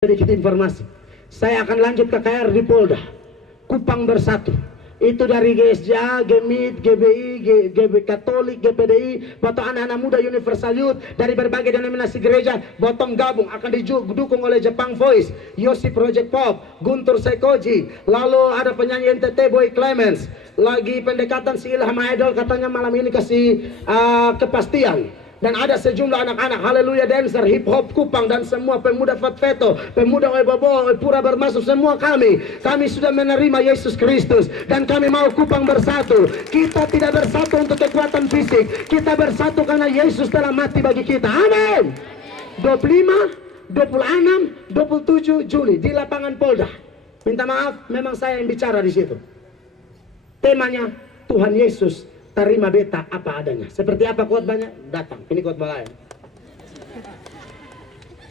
Sedikit informasi, saya akan lanjut ke KKR di Polda Kupang Bersatu. Itu dari GSJA, GMIT, GBI, GB Katolik, GPDI, botong anak-anak muda Universal Youth dari berbagai denominasi gereja, botong gabung akan didukung oleh Jepang Voice, Yosi Project Pop, Guntur Sekoji, lalu ada penyanyi NTT Boy Clemens, lagi pendekatan si Ilham Idol katanya malam ini kasih kepastian. Dan ada sejumlah anak-anak haleluya dancer, hip hop Kupang dan semua pemuda Fatfeto, pemuda Webobo, Pura Bermasuk, semua kami sudah menerima Yesus Kristus dan kami mau Kupang bersatu. Kita tidak bersatu untuk kekuatan fisik, kita bersatu karena Yesus telah mati bagi kita. Amin. 25, 26, 27 Juli di lapangan Polda. Minta maaf, memang saya yang bicara di situ. Temanya Tuhan Yesus terima beta apa adanya. Seperti apa khotbahnya? Datang. Ini khotbah lain.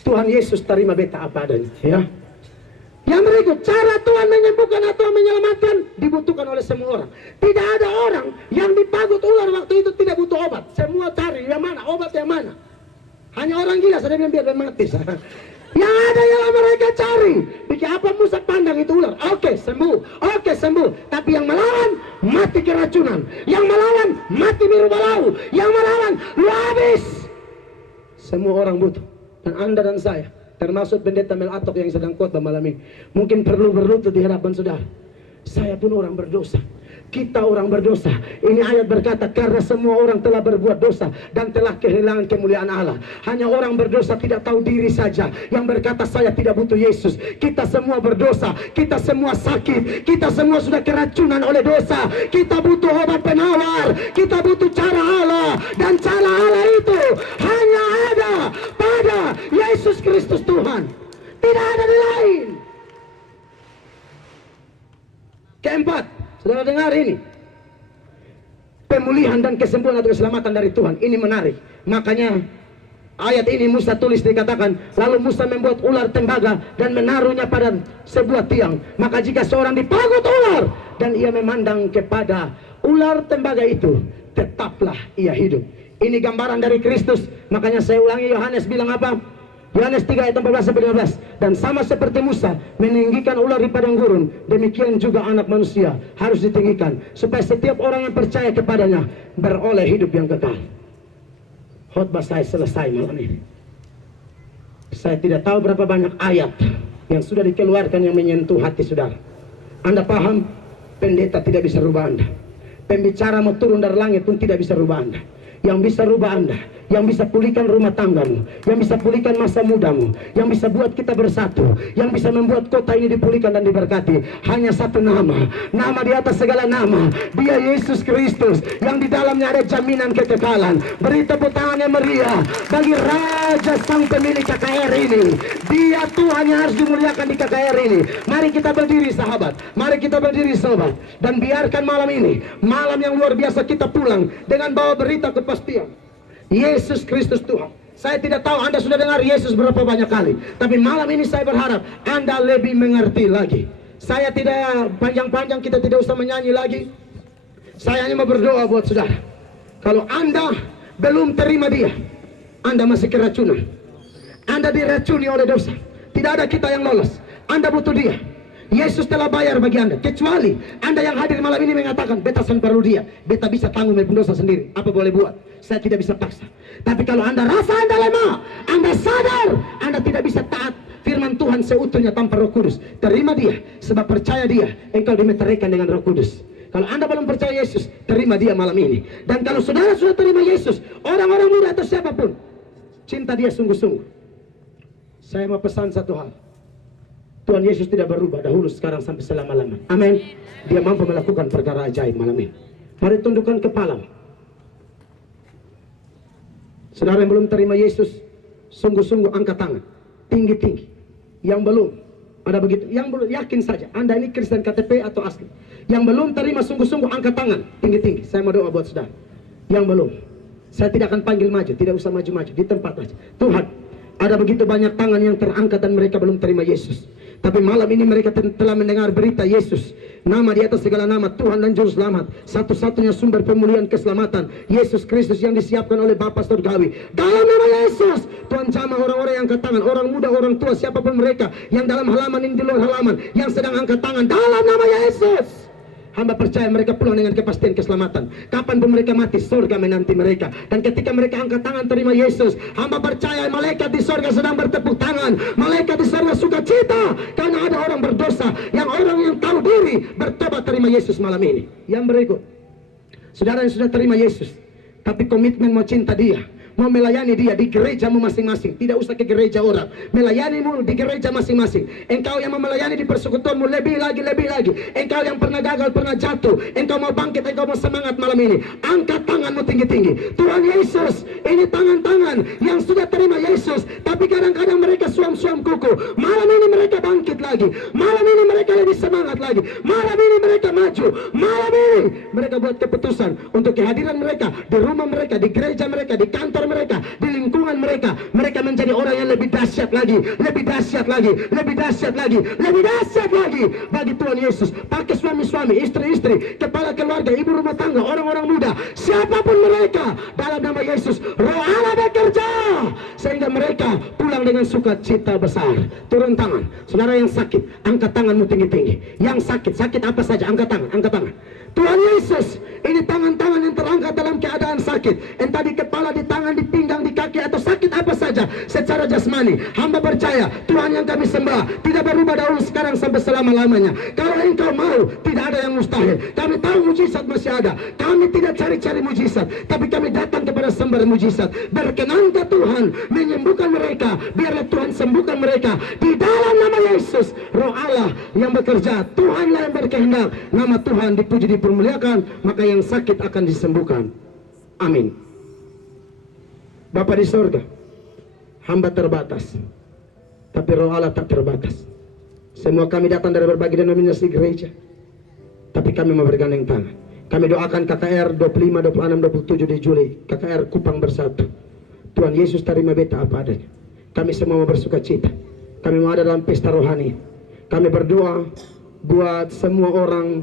Tuhan Yesus terima beta apa adanya. Ya. Yang berikut, cara Tuhan menyembuhkan atau menyelamatkan dibutuhkan oleh semua orang. Tidak ada orang yang dipagut ular waktu itu tidak butuh obat. Semua cari yang mana, obat yang mana. Hanya orang gila saja biar mati. Yang ada yang mereka cari. Bikin apa Musa pandang itu ular. Oke sembuh, oke sembuh. Tapi yang melawan mati keracunan. Yang melawan mati biru balau. Yang melawan lu habis. Semua orang butuh. Dan Anda dan saya, termasuk pendeta Mel Atok yang sedang khotbah malam ini, mungkin perlu berlutut di hadapan saudara. Saya pun orang berdosa. Kita orang berdosa. Ini ayat berkata karena semua orang telah berbuat dosa dan telah kehilangan kemuliaan Allah. Hanya orang berdosa tidak tahu diri saja yang berkata saya tidak butuh Yesus. Kita semua berdosa, kita semua sakit, kita semua sudah keracunan oleh dosa. Kita butuh obat penawar, kita butuh cara Allah, dan cara Allah itu hanya ada pada Yesus Kristus Tuhan. Tidak ada di lain. Keempat, saudara dengar ini, pemulihan dan kesembuhan atau keselamatan dari Tuhan. Ini menarik. Makanya ayat ini Musa tulis dikatakan, lalu Musa membuat ular tembaga dan menaruhnya pada sebuah tiang. Maka jika seorang dipagut ular dan ia memandang kepada ular tembaga itu, tetaplah ia hidup. Ini gambaran dari Kristus. Makanya saya ulangi, Yohanes bilang apa? Yohanes 3 ayat 14-15. Dan sama seperti Musa meninggikan ular di padang gurun, demikian juga anak manusia harus ditinggikan, supaya setiap orang yang percaya kepadanya beroleh hidup yang kekal. Khotbah saya selesai malam ini. Saya tidak tahu berapa banyak ayat yang sudah dikeluarkan yang menyentuh hati saudara. Anda paham? Pendeta tidak bisa rubah Anda. Pembicara mau turun dari langit pun tidak bisa rubah Anda. Yang bisa rubah Anda, yang bisa pulihkan rumah tanggamu, yang bisa pulihkan masa mudamu, yang bisa buat kita bersatu, yang bisa membuat kota ini dipulihkan dan diberkati, hanya satu nama, nama di atas segala nama. Dia Yesus Kristus, yang di dalamnya ada jaminan kekekalan. Beri tepuk tangan yang meriah bagi Raja Sang Pemilik KKR ini. Dia Tuhan yang harus dimuliakan di KKR ini. Mari kita berdiri sahabat, mari kita berdiri sobat, dan biarkan malam ini, malam yang luar biasa, kita pulang dengan bawa berita kepastian. Yesus Kristus Tuhan. Saya tidak tahu Anda sudah dengar Yesus berapa banyak kali, tapi malam ini saya berharap Anda lebih mengerti lagi. Saya tidak panjang-panjang, kita tidak usah menyanyi lagi. Saya hanya mau berdoa buat saudara. Kalau Anda belum terima dia, Anda masih keracunan. Anda diracuni oleh dosa. Tidak ada kita yang lolos. Anda butuh dia. Yesus telah bayar bagi Anda. Kecuali Anda yang hadir malam ini mengatakan, beta perlu dia, beta bisa tanggung dosa sendiri. Apa boleh buat? Saya tidak bisa paksa. Tapi kalau Anda rasa Anda lemah, Anda sadar Anda tidak bisa taat firman Tuhan seutuhnya tanpa Roh Kudus, terima dia. Sebab percaya dia, engkau dimeteraikan dengan Roh Kudus. Kalau Anda belum percaya Yesus, terima dia malam ini. Dan kalau saudara sudah terima Yesus, orang-orang muda atau siapapun, cinta dia sungguh-sungguh. Saya mau pesan satu hal. Tuhan Yesus tidak berubah dahulu, sekarang, sampai selama-lama. Amin. Dia mampu melakukan perkara ajaib malam ini. Mari tundukkan kepala. Saudara yang belum terima Yesus, sungguh-sungguh angkat tangan tinggi-tinggi. Yang belum, ada begitu. Yang belum, yakin saja Anda ini Kristen KTP atau asli. Yang belum terima sungguh-sungguh angkat tangan tinggi-tinggi. Saya mau doa buat saudara. Yang belum, saya tidak akan panggil maju, tidak usah maju-maju, di tempat aja. Tuhan, ada begitu banyak tangan yang terangkat dan mereka belum terima Yesus. Tapi malam ini mereka telah mendengar berita Yesus, nama di atas segala nama, Tuhan dan Juru Selamat, satu-satunya sumber pemulihan keselamatan, Yesus Kristus yang disiapkan oleh Bapa Surgawi. Dalam nama Yesus, Tuhan jamah orang-orang yang angkat tangan, orang muda, orang tua, siapapun mereka yang dalam halaman ini, di luar halaman, yang sedang angkat tangan, dalam nama Yesus, hamba percaya mereka pulang dengan kepastian keselamatan. Kapanpun mereka mati, surga menanti mereka. Dan ketika mereka angkat tangan terima Yesus, hamba percaya malaikat di surga sedang bertepuk tangan. Malaikat di surga sukacita karena ada orang berdosa, orang yang tahu diri bertobat terima Yesus malam ini. Yang berikut, saudara yang sudah terima Yesus tapi komitmen mau cinta Dia, mau melayani Dia di gerejamu masing-masing, tidak usah ke gereja orang, melayanimu di gereja masing-masing. Engkau yang mau melayani di persekutuanmu lebih lagi. Engkau yang pernah gagal, pernah jatuh, engkau mau bangkit, engkau mau semangat malam ini, angkat tanganmu tinggi-tinggi. Tuhan Yesus, ini tangan-tangan yang sudah terima Yesus, tapi kadang-kadang mereka suam-suam kuku. Malam ini mereka bangkit lagi, malam ini mereka lebih semangat lagi, malam ini mereka maju, malam ini mereka buat keputusan untuk kehadiran mereka di rumah mereka, di gereja mereka, di kantor mereka, di lingkungan mereka. Mereka menjadi orang yang lebih dahsyat lagi, lebih dahsyat lagi, lebih dahsyat lagi, lebih dahsyat lagi bagi Tuhan Yesus. Pakai suami-suami, istri-istri, kepala keluarga, ibu rumah tangga, orang-orang muda, siapapun mereka, dalam nama Yesus, Roh Allah bekerja sehingga mereka pulang dengan sukacita besar. Turun tangan, saudara yang sakit, angkat tanganmu tinggi-tinggi. Yang sakit apa saja, angkat tangan, angkat tangan. Tuhan Yesus, ini tangan-tangan yang terangkat dalam keadaan sakit, entah di kepala, di tangan, di pinggang, di kaki, atau sakit apa saja secara jasmani. Hamba percaya Tuhan yang kami sembah tidak berubah dahulu, sekarang sampai selama-lamanya. Kalau engkau mau, tidak ada yang mustahil. Kami tahu mujizat masih ada. Kami tidak cari-cari mujizat, tapi kami datang kepada sumber mujizat. Berkenankah Tuhan menyembuhkan mereka? Biarlah Tuhan sembuhkan mereka di dalam nama Yesus. Roh Allah yang bekerja, Tuhanlah yang berkehendak, nama Tuhan dipuji, dipermuliakan, maka yang sakit akan disembuhkan. Amin. Bapa di sorga, hamba terbatas, tapi Roh Allah tak terbatas. Semua kami datang dari berbagai denominasi gereja, tapi kami mau bergandeng tangan. Kami doakan KKR 25, 26, 27 di Juli, KKR Kupang Bersatu. Tuhan Yesus terima beta apa adanya. Kami semua mau bersuka cita, kami mau ada dalam pesta rohani. Kami berdoa buat semua orang,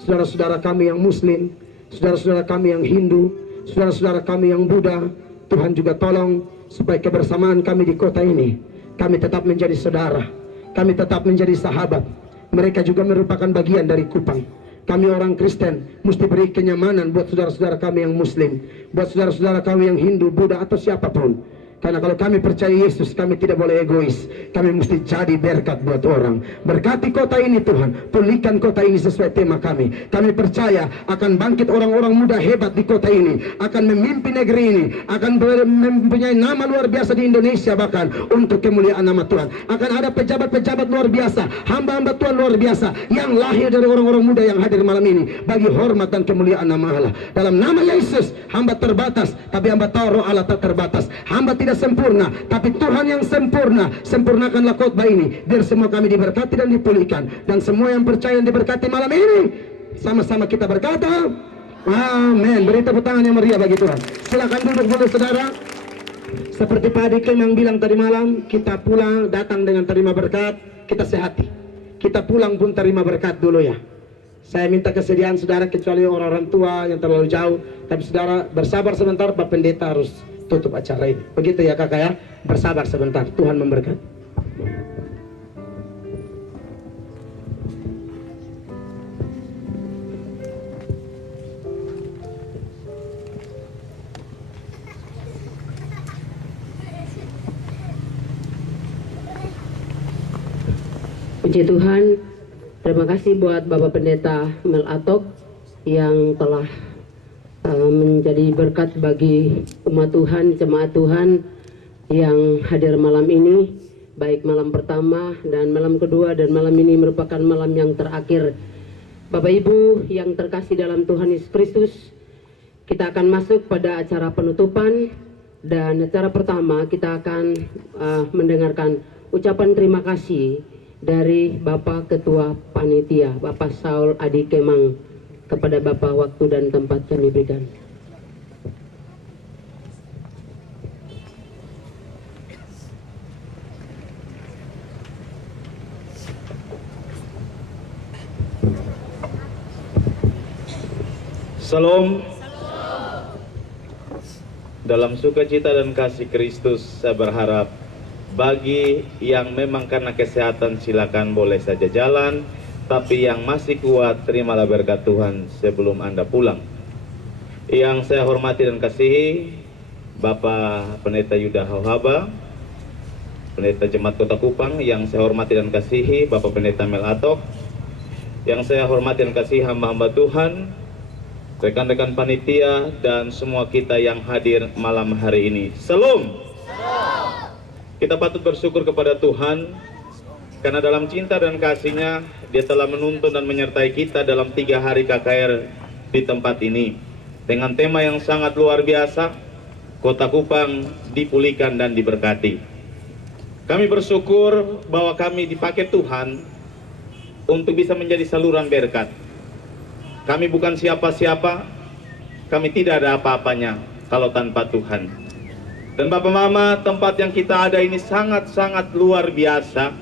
saudara-saudara kami yang Muslim, saudara-saudara kami yang Hindu, saudara-saudara kami yang Buddha. Tuhan juga tolong supaya kebersamaan kami di kota ini, kami tetap menjadi saudara, kami tetap menjadi sahabat. Mereka juga merupakan bagian dari Kupang. Kami orang Kristen mesti beri kenyamanan buat saudara-saudara kami yang Muslim, buat saudara-saudara kami yang Hindu, Buddha, atau siapapun. Karena kalau kami percaya Yesus, kami tidak boleh egois. Kami mesti jadi berkat buat orang. Berkati kota ini Tuhan, pulihkan kota ini sesuai tema kami. Kami percaya akan bangkit orang-orang muda hebat di kota ini, akan memimpin negeri ini, akan mempunyai nama luar biasa di Indonesia, bahkan untuk kemuliaan nama Tuhan. Akan ada pejabat-pejabat luar biasa, hamba-hamba Tuhan luar biasa yang lahir dari orang-orang muda yang hadir malam ini, bagi hormat dan kemuliaan nama Allah. Dalam nama Yesus, hamba terbatas, tapi hamba tahu Roh Allah tak terbatas. Hamba tidak sempurna, tapi Tuhan yang sempurna. Sempurnakanlah khotbah ini, biar semua kami diberkati dan dipulihkan. Dan semua yang percaya yang diberkati malam ini, sama-sama kita berkata, amin. Beri tepuk tangan yang meriah bagi Tuhan. Silakan duduk dulu saudara. Seperti Pak Adi Kemang bilang tadi malam, kita pulang datang dengan terima berkat, kita sehati. Kita pulang pun terima berkat dulu ya. Saya minta kesediaan saudara, kecuali orang-orang tua yang terlalu jauh. Tapi saudara bersabar sebentar, Pak Pendeta harus tutup acara ini. Begitu ya kakak ya, bersabar sebentar, Tuhan memberkati. Puji Tuhan, terima kasih buat Bapak Pendeta Mel Atok yang telah menjadi berkat bagi umat Tuhan, jemaat Tuhan yang hadir malam ini, baik malam pertama dan malam kedua, dan malam ini merupakan malam yang terakhir. Bapak Ibu yang terkasih dalam Tuhan Yesus Kristus, kita akan masuk pada acara penutupan, dan acara pertama kita akan mendengarkan ucapan terima kasih dari Bapak Ketua Panitia, Bapak Saul Adi Kemang, kepada Bapak waktu dan tempat kami berikan. Salam. Dalam sukacita dan kasih Kristus, saya berharap bagi yang memang karena kesehatan silakan boleh saja jalan, tapi yang masih kuat terimalah berkat Tuhan sebelum Anda pulang. Yang saya hormati dan kasihi Bapak Pendeta Yuda Hauhaba, Pendeta Jemaat Kota Kupang. Yang saya hormati dan kasihi Bapak Pendeta Mel Atok. Yang saya hormati dan kasihi hamba-hamba Tuhan, rekan-rekan panitia, dan semua kita yang hadir malam hari ini. Salam. Kita patut bersyukur kepada Tuhan karena dalam cinta dan kasih-Nya Dia telah menuntun dan menyertai kita dalam 3 hari KKR di tempat ini dengan tema yang sangat luar biasa, Kota Kupang dipulihkan dan diberkati. Kami bersyukur bahwa kami dipakai Tuhan untuk bisa menjadi saluran berkat. Kami bukan siapa-siapa, kami tidak ada apa-apanya kalau tanpa Tuhan. Dan Bapak Mama, tempat yang kita ada ini sangat-sangat luar biasa,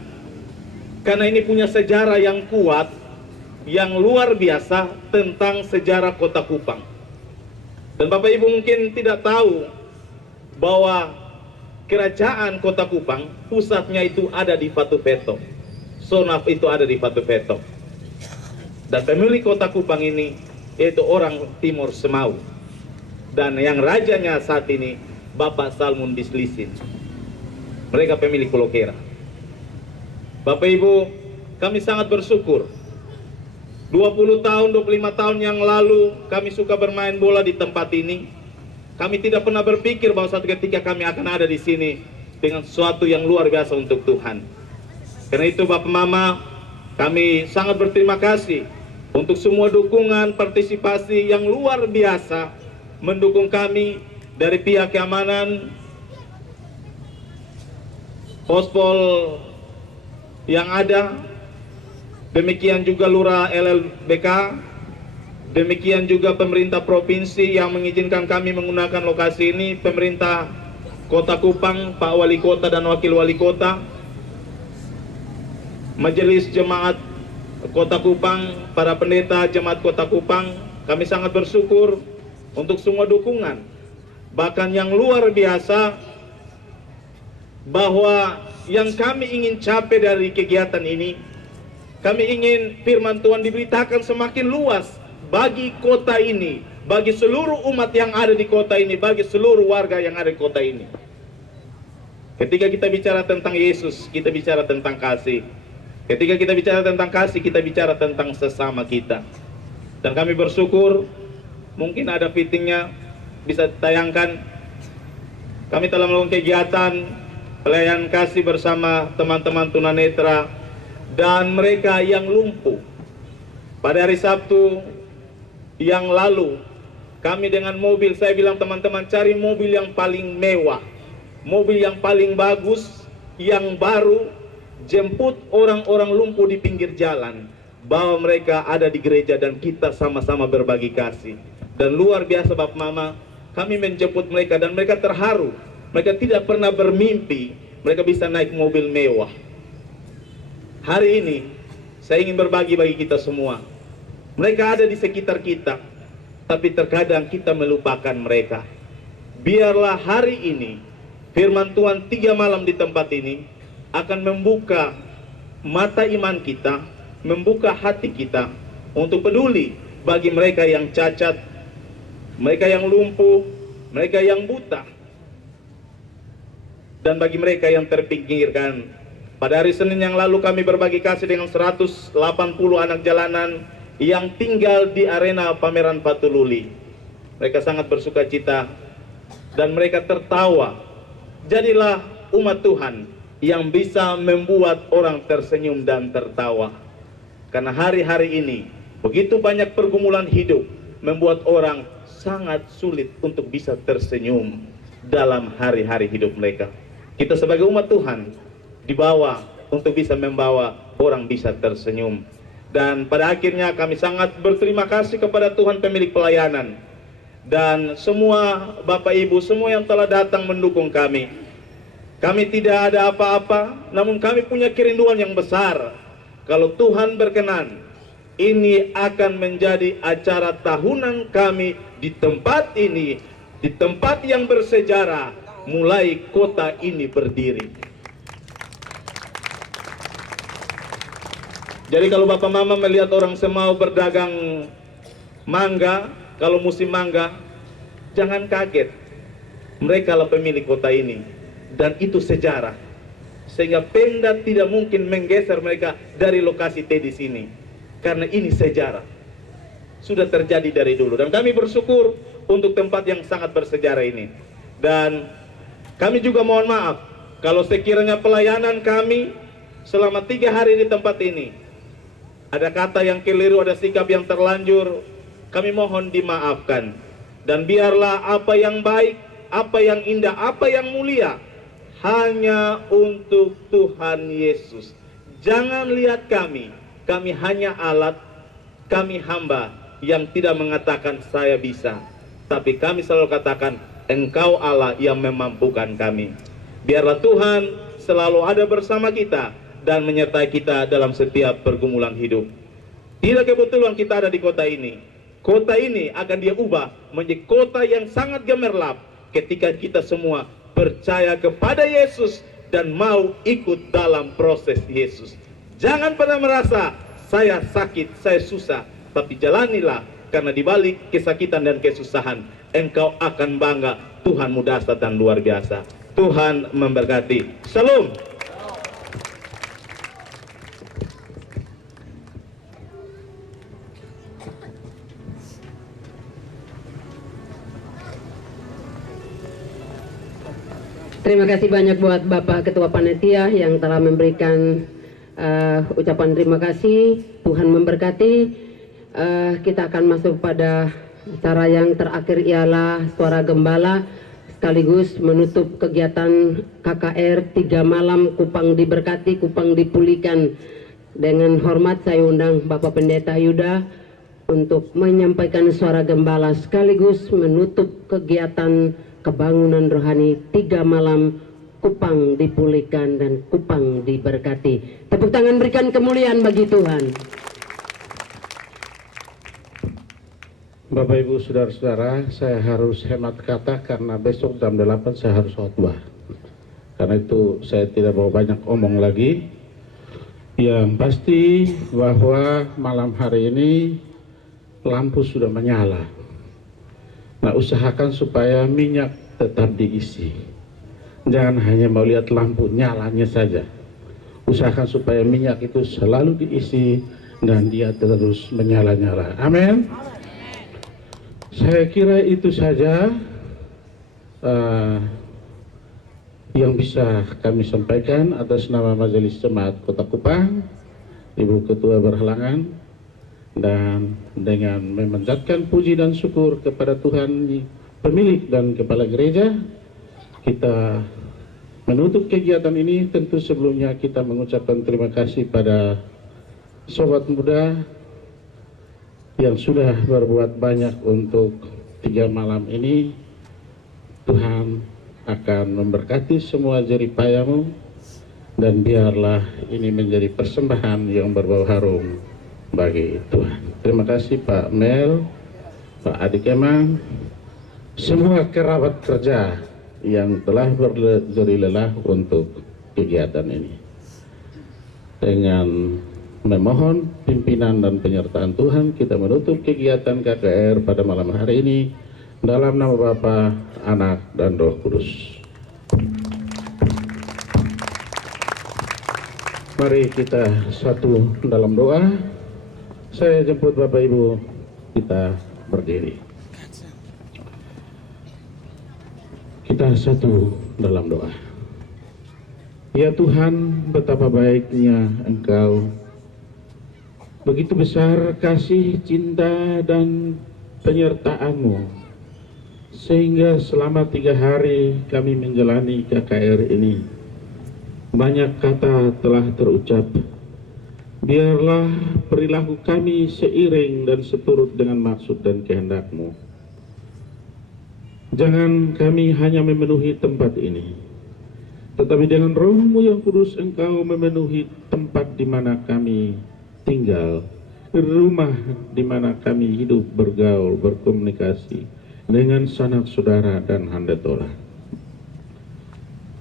karena ini punya sejarah yang kuat, yang luar biasa tentang sejarah Kota Kupang. Dan Bapak Ibu mungkin tidak tahu bahwa kerajaan Kota Kupang, pusatnya itu ada di Fatupeto. Sonaf itu ada di Fatupeto. Dan pemilik Kota Kupang ini yaitu orang Timur Semau. Dan yang rajanya saat ini Bapak Salmun Bislisin. Mereka pemilik Pulau Kera. Bapak Ibu, kami sangat bersyukur. 20 tahun, 25 tahun yang lalu kami suka bermain bola di tempat ini. Kami tidak pernah berpikir bahwa suatu ketika kami akan ada di sini dengan sesuatu yang luar biasa untuk Tuhan. Karena itu Bapak Mama, kami sangat berterima kasih untuk semua dukungan, partisipasi yang luar biasa mendukung kami dari pihak keamanan, Pospol yang ada, demikian juga Lurah LLBK, demikian juga pemerintah provinsi yang mengizinkan kami menggunakan lokasi ini, pemerintah Kota Kupang, Pak Wali Kota dan Wakil Wali Kota, Majelis Jemaat Kota Kupang, para pendeta Jemaat Kota Kupang. Kami sangat bersyukur untuk semua dukungan. Bahkan yang luar biasa, bahwa yang kami ingin capai dari kegiatan ini, kami ingin firman Tuhan diberitakan semakin luas bagi kota ini, bagi seluruh umat yang ada di kota ini, bagi seluruh warga yang ada di kota ini. Ketika kita bicara tentang Yesus, kita bicara tentang kasih. Ketika kita bicara tentang kasih, kita bicara tentang sesama kita. Dan kami bersyukur, mungkin ada fittingnya, bisa ditayangkan. Kami telah melakukan kegiatan pelayanan kasih bersama teman-teman tunanetra dan mereka yang lumpuh. Pada hari Sabtu yang lalu, kami dengan mobil, saya bilang teman-teman cari mobil yang paling mewah, mobil yang paling bagus, yang baru, jemput orang-orang lumpuh di pinggir jalan, bahwa mereka ada di gereja dan kita sama-sama berbagi kasih. Dan luar biasa Bapak Mama, kami menjemput mereka dan mereka terharu. Mereka tidak pernah bermimpi mereka bisa naik mobil mewah. Hari ini saya ingin berbagi bagi kita semua. Mereka ada di sekitar kita, tapi terkadang kita melupakan mereka. Biarlah hari ini firman Tuhan 3 malam di tempat ini akan membuka mata iman kita, membuka hati kita untuk peduli bagi mereka yang cacat, mereka yang lumpuh, mereka yang buta, dan bagi mereka yang terpinggirkan. Pada hari Senin yang lalu kami berbagi kasih dengan 180 anak jalanan yang tinggal di arena pameran Patululi. Mereka sangat bersuka cita dan mereka tertawa. Jadilah umat Tuhan yang bisa membuat orang tersenyum dan tertawa. Karena hari-hari ini begitu banyak pergumulan hidup membuat orang sangat sulit untuk bisa tersenyum dalam hari-hari hidup mereka. Kita sebagai umat Tuhan dibawa untuk bisa membawa orang bisa tersenyum. Dan pada akhirnya kami sangat berterima kasih kepada Tuhan pemilik pelayanan dan semua Bapak Ibu semua yang telah datang mendukung kami. Kami tidak ada apa-apa, namun kami punya kerinduan yang besar kalau Tuhan berkenan, ini akan menjadi acara tahunan kami di tempat ini, di tempat yang bersejarah, mulai kota ini berdiri. Jadi kalau Bapak Mama melihat orang Semau berdagang mangga, kalau musim mangga, jangan kaget. Mereka lah pemilik kota ini, dan itu sejarah. Sehingga Pemda tidak mungkin menggeser mereka dari lokasi T di sini, karena ini sejarah. Sudah terjadi dari dulu, dan kami bersyukur untuk tempat yang sangat bersejarah ini. Dan kami juga mohon maaf kalau sekiranya pelayanan kami selama 3 hari di tempat ini ada kata yang keliru, ada sikap yang terlanjur, kami mohon dimaafkan. Dan biarlah apa yang baik, apa yang indah, apa yang mulia hanya untuk Tuhan Yesus. Jangan lihat kami hanya alat, kami hamba yang tidak mengatakan saya bisa. Tapi kami selalu katakan, Engkau Allah yang memampukan kami. Biarlah Tuhan selalu ada bersama kita dan menyertai kita dalam setiap pergumulan hidup. Tidak kebetulan kita ada di kota ini. Kota ini akan dia ubah menjadi kota yang sangat gemerlap ketika kita semua percaya kepada Yesus dan mau ikut dalam proses Yesus. Jangan pernah merasa saya sakit, saya susah, tapi jalanilah, karena di balik kesakitan dan kesusahan engkau akan bangga Tuhanmu dahsyat dan luar biasa. Tuhan memberkati. Shalom. Terima kasih banyak buat Bapak Ketua Panitia yang telah memberikan ucapan terima kasih. Tuhan memberkati. Kita akan masuk pada acara yang terakhir, ialah suara gembala sekaligus menutup kegiatan KKR 3 malam Kupang diberkati, Kupang dipulihkan. Dengan hormat saya undang Bapak Pendeta Yuda untuk menyampaikan suara gembala sekaligus menutup kegiatan kebangunan rohani 3 malam Kupang dipulihkan dan Kupang diberkati. Tepuk tangan berikan kemuliaan bagi Tuhan. Bapak Ibu Saudara-saudara, saya harus hemat kata karena besok jam 8 saya harus khotbah. Karena itu saya tidak mau banyak omong lagi. Yang pasti bahwa malam hari ini lampu sudah menyala. Nah, usahakan supaya minyak tetap diisi. Jangan hanya mau lihat lampu nyalanya saja. Usahakan supaya minyak itu selalu diisi dan dia terus menyala-nyala. Amin. Saya kira itu saja yang bisa kami sampaikan atas nama Majelis Jemaat Kota Kupang, Ibu Ketua Berhalangan, dan dengan memanjatkan puji dan syukur kepada Tuhan pemilik dan kepala gereja, kita menutup kegiatan ini. Tentu sebelumnya kita mengucapkan terima kasih pada sobat muda yang sudah berbuat banyak untuk 3 malam ini. Tuhan akan memberkati semua jerih payahmu, dan biarlah ini menjadi persembahan yang berbau harum bagi Tuhan. Terima kasih Pak Mel, Pak Adi Kemang, semua kerabat kerja yang telah berjerih lelah untuk kegiatan ini. Dengan memohon pimpinan dan penyertaan Tuhan, kita menutup kegiatan KKR pada malam hari ini dalam nama Bapa, Anak, dan Roh Kudus. Mari kita satu dalam doa. Saya jemput Bapak Ibu, kita berdiri. Kita satu dalam doa. Ya Tuhan, betapa baiknya Engkau. Begitu besar kasih, cinta, dan penyertaan-Mu, sehingga selama 3 hari kami menjalani KKR ini, banyak kata telah terucap. Biarlah perilaku kami seiring dan seturut dengan maksud dan kehendak-Mu. Jangan kami hanya memenuhi tempat ini, tetapi dengan Roh-Mu yang kudus Engkau memenuhi tempat di mana kami tinggal, rumah di mana kami hidup, bergaul, berkomunikasi dengan sanak saudara dan handetola.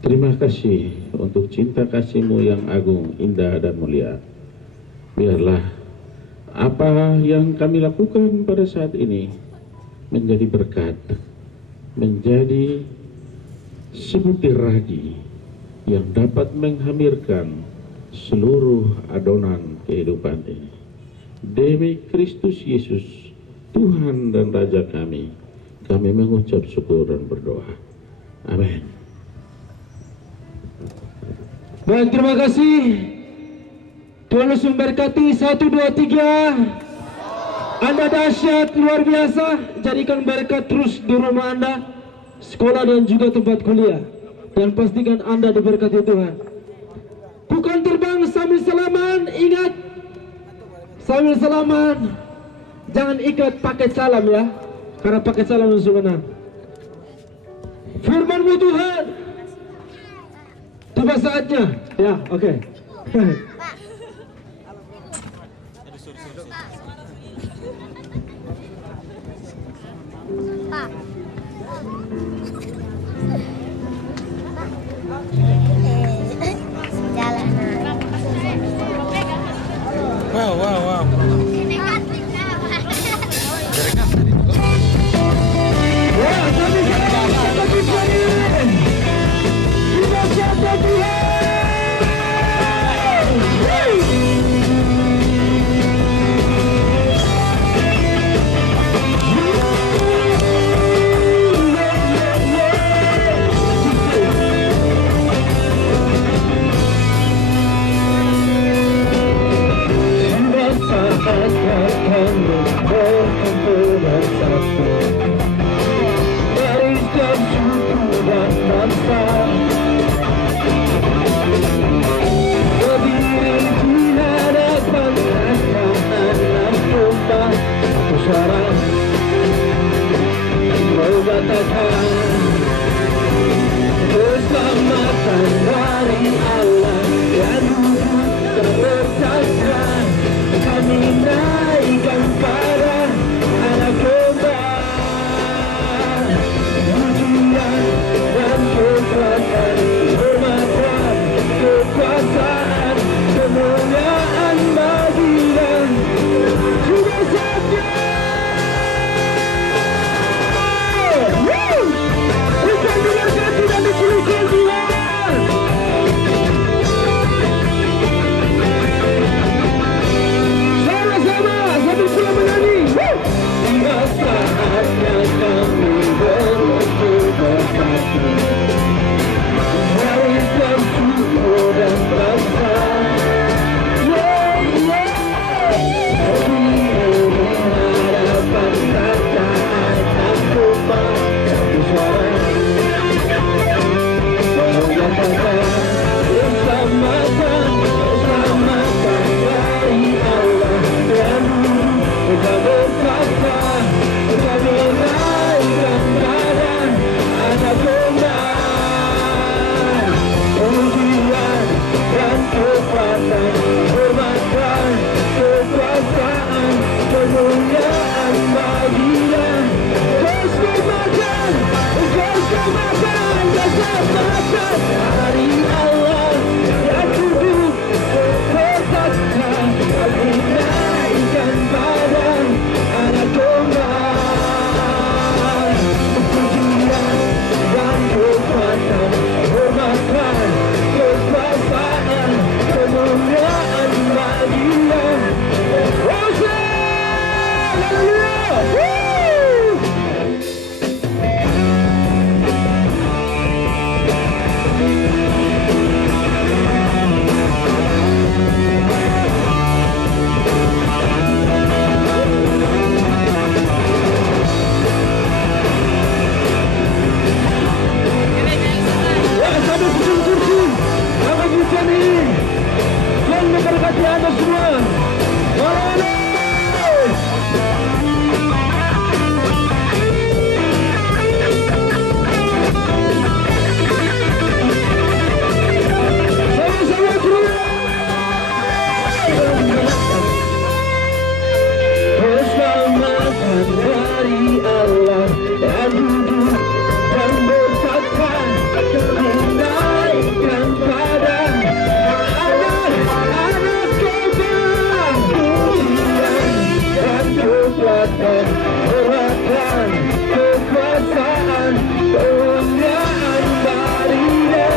Terima kasih untuk cinta kasih-Mu yang agung, indah, dan mulia. Biarlah apa yang kami lakukan pada saat ini menjadi berkat, menjadi sebutir ragi yang dapat menghamirkan seluruh adonan kehidupan ini. Demi Kristus Yesus, Tuhan dan Raja kami mengucap syukur dan berdoa. Amin. Baik, terima kasih. Tuhan Yesus memberkati. 1, 2, 3. Anda dahsyat, luar biasa. Jadikan berkat terus di rumah Anda, sekolah dan juga tempat kuliah. Dan pastikan Anda diberkati Tuhan. Bukan terbang sambil salaman. Ingat, sambil salaman jangan ikat paket salam ya, karena paket salam itu menang. Firman-Mu Tuhan, tiba saatnya ya. Oke. Wow. Keselamatan dari Allah yang hidup dan berkata dinaikkan pada anak-anak kebangkitan dan kekuatan, kekuatan, kekuasaan, kemuliaan darinya.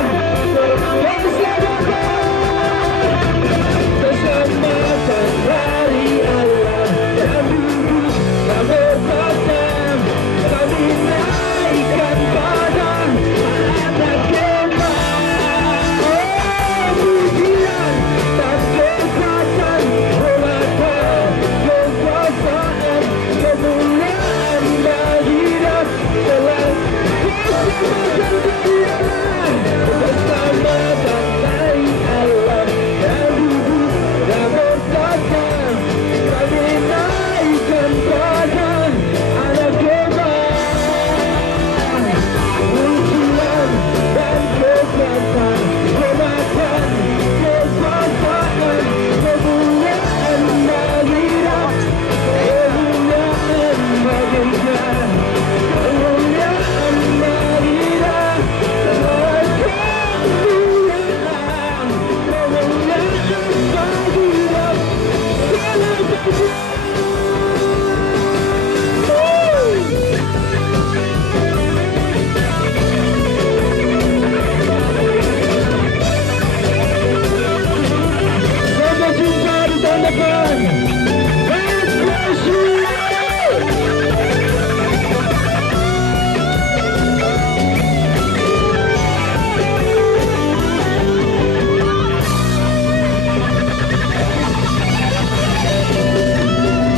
Keselamatan dari Allah yang hidup dan berkata kami naikkan pada anak kebangkitan, pujian dan kekuatan, kekuatan, kekuasaan, kemuliaan baginya. Keselamatan dari Allah yang hidup dan berkata kami naikkan pada anak kebangkitan, pujian dan kekuatan, kekuatan, kekuasaan, kemuliaan baginya, kemuliaan baginya, kemuliaan baginya, kemuliaan, kemuliaan baginya. Sampai jumpa di tahun depan. God bless you.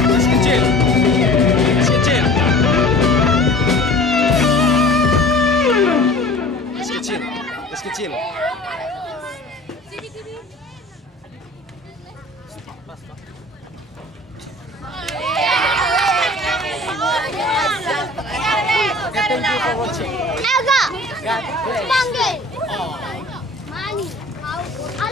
Masih kecil. Masih kecil. Masih kecil. Masih kecil. Ega, panggil. Mani.